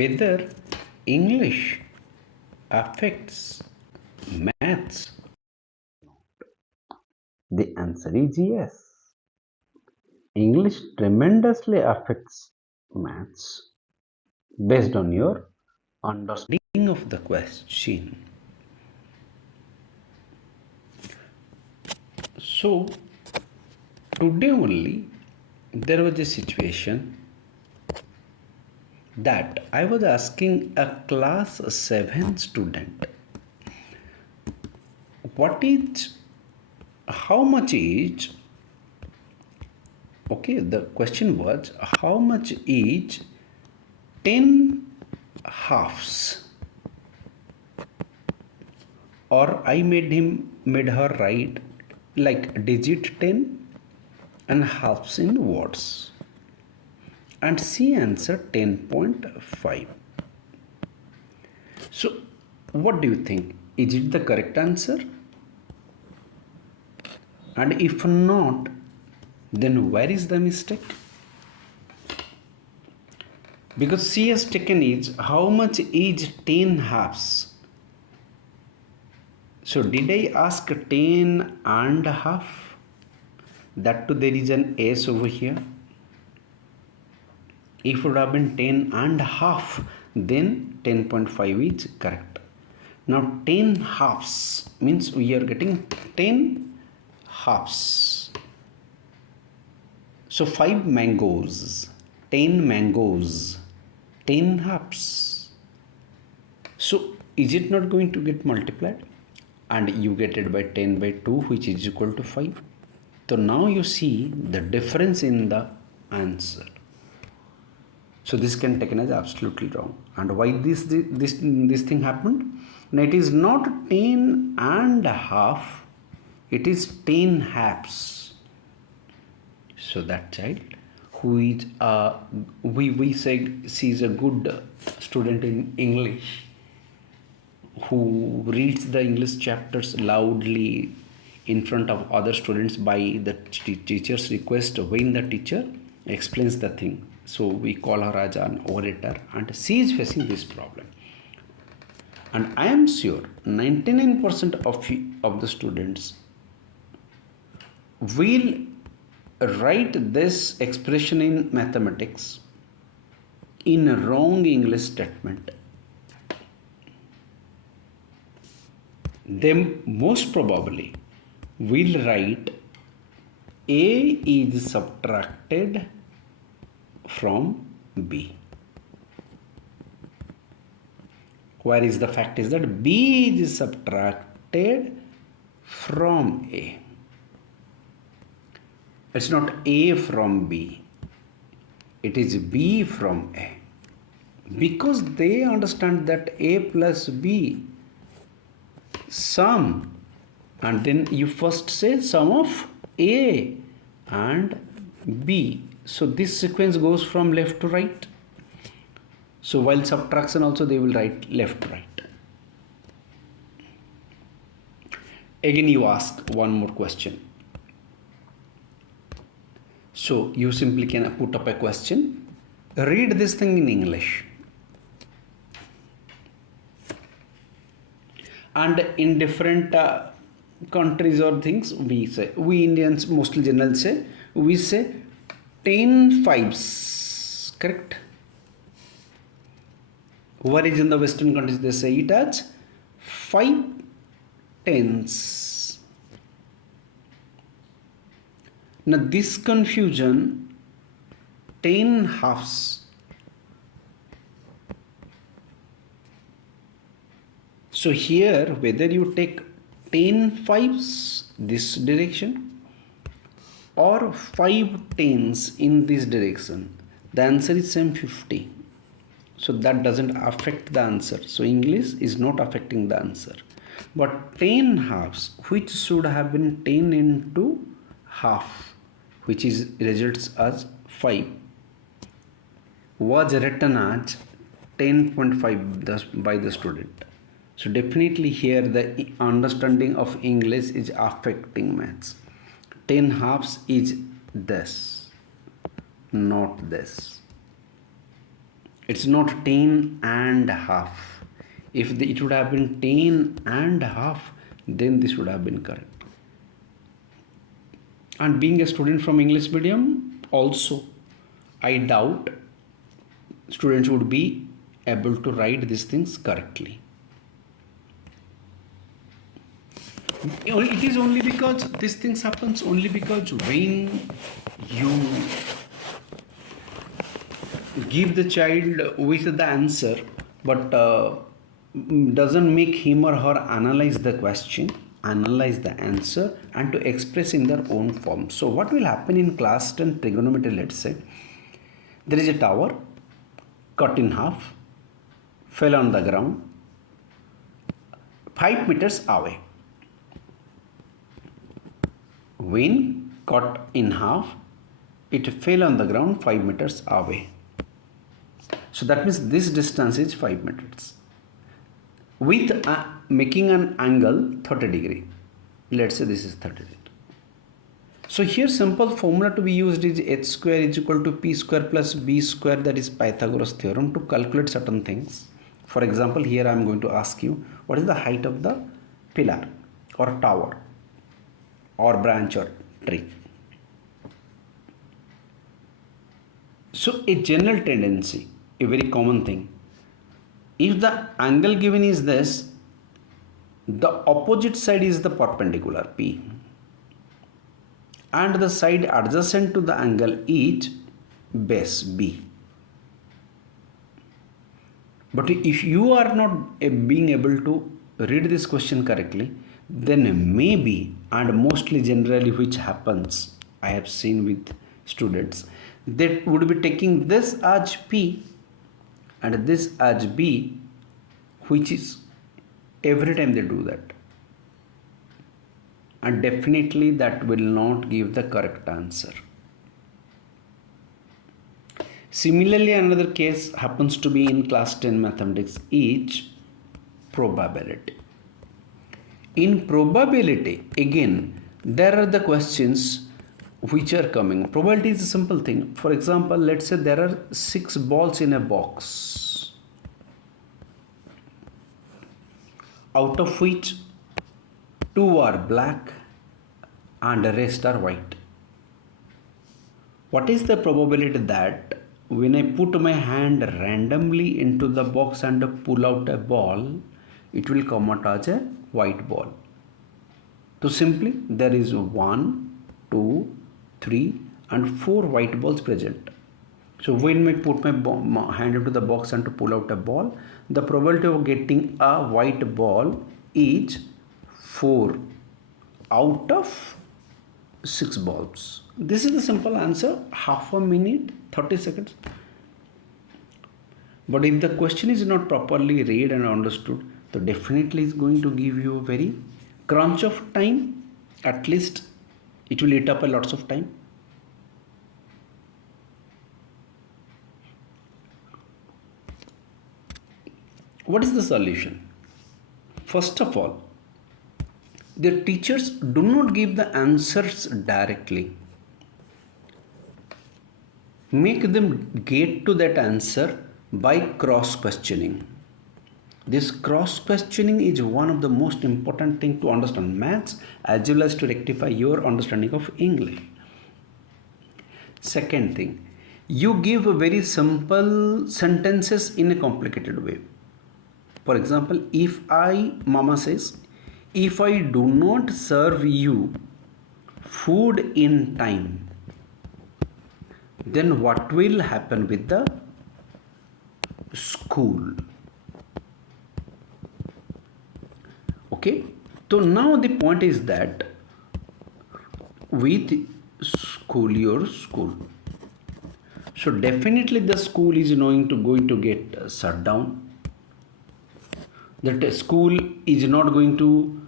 whether English affects maths. The answer is yes. English tremendously affects maths based on your understanding Of the question. So today only there was a situation that I was asking a class 7 student how much is, okay, the question was how much is 10 halves, or I made her write like digit 10 and halves in words, and she answered 10.5. So what do you think, is it the correct answer? And if not, then where is the mistake? Because she has taken is how much is 10 halves. So did I ask 10 and a half? That too there is an S over here. If it would have been 10 and a half, then 10.5 is correct. Now 10 halves means we are getting 10 halves. So 5 mangoes, 10 mangoes, 10 halves. So is it not going to get multiplied? And you get it by 10 by 2, which is equal to 5. So now you see the difference in the answer. So this can be taken as absolutely wrong. And why this thing happened? Now it is not 10 and a half, it is 10 halves. So that child who is we said she is a good student in English, who reads the English chapters loudly in front of other students by the teacher's request when the teacher explains the thing. So we call her as an orator, and she is facing this problem. And I am sure 99% of the students will write this expression in mathematics in a wrong English statement. They most probably will write A is subtracted from B, whereas the fact is that B is subtracted from A. It's not A from B, it is B from A, because they understand that A plus B sum, and then you first say sum of A and B. So this sequence goes from left to right. So while subtraction also they will write left to right. Again you ask one more question. So you simply can put up a question, read this thing in English, and in different countries or things, we Indians mostly generally say, we say 10 fives, correct? Whereas in the Western countries they say it as 5 tens. Now this confusion, 10 halves. So here whether you take 10 fives this direction or 5 tens in this direction, the answer is same 50. So that doesn't affect the answer. So English is not affecting the answer. But 10 halves, which should have been 10 into half, which is results as 5, was written as 10.5 by the student. So definitely here the understanding of English is affecting maths. 10 halves is this, not this. It's not 10 and half. If it would have been 10 and half, then this would have been correct. And being a student from English medium, also I doubt students would be able to write these things correctly. It is only because these things happens only because when you give the child with the answer, but doesn't make him or her analyze the question, analyze the answer, and to express in their own form. So what will happen in class 10 trigonometry? Let's say there is a tower cut in half, fell on the ground 5 meters away. When cut in half, it fell on the ground 5 meters away. So that means this distance is 5 meters. With making an angle 30 degree. Let's say this is 30 degree. So here simple formula to be used is h square is equal to p square plus b square, that is Pythagoras theorem, to calculate certain things. For example, here I am going to ask you what is the height of the pillar or tower or branch or tree. So a general tendency, a very common thing, if the angle given is this, the opposite side is the perpendicular P, and the side adjacent to the angle is base B. But if you are not being able to read this question correctly, then maybe, and mostly generally which happens, I have seen with students, they would be taking this as P and this as B, which is every time they do that, and definitely that will not give the correct answer. Similarly, another case happens to be in class 10 mathematics is probability. In probability, again, there are the questions which are coming. Probability is a simple thing. For example, let's say there are 6 balls in a box, out of which 2 are black and the rest are white. What is the probability that when I put my hand randomly into the box and pull out a ball, it will come out as a white ball? So simply there is 1, 2, 3 and 4 white balls present. So when I put my hand into the box and to pull out a ball, the probability of getting a white ball is 4 out of 6 balls. This is the simple answer, half a minute, 30 seconds. But if the question is not properly read and understood, so definitely is going to give you a very crunch of time. At least it will eat up a lots of time. What is the solution? First of all, the teachers do not give the answers directly. Make them get to that answer by cross questioning. This cross questioning is one of the most important thing to understand maths as well as to rectify your understanding of English. Second thing, you give very simple sentences in a complicated way. For example, if mama says, if I do not serve you food in time, then what will happen with the school? Okay, so now the point is that with school, your school, so definitely the school is going to get shut down. That school is not going to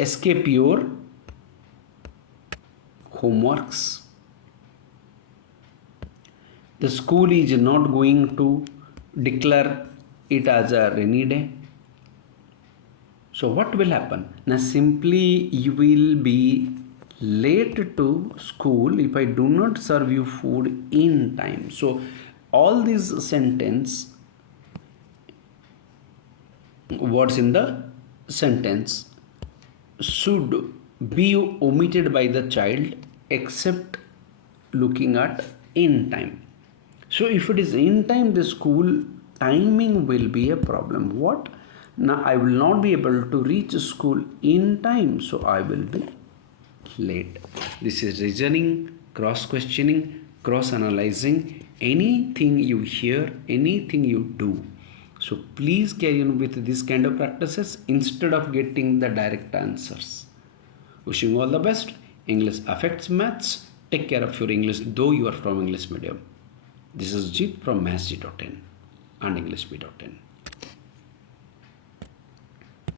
escape your homeworks. The school is not going to declare it as a rainy day. So what will happen? Now simply you will be late to school if I do not serve you food in time. So all these sentence words in the sentence should be omitted by the child except looking at in time. So if it is in time, the school timing will be a problem. What? Now I will not be able to reach school in time, so I will be late. This is reasoning, cross questioning, cross analyzing anything you hear, anything you do. So please carry on with this kind of practices instead of getting the direct answers. Wishing you all the best. English affects maths. Take care of your English, though you are from English medium. This is Jeet from mathsg.in and englishbee.in.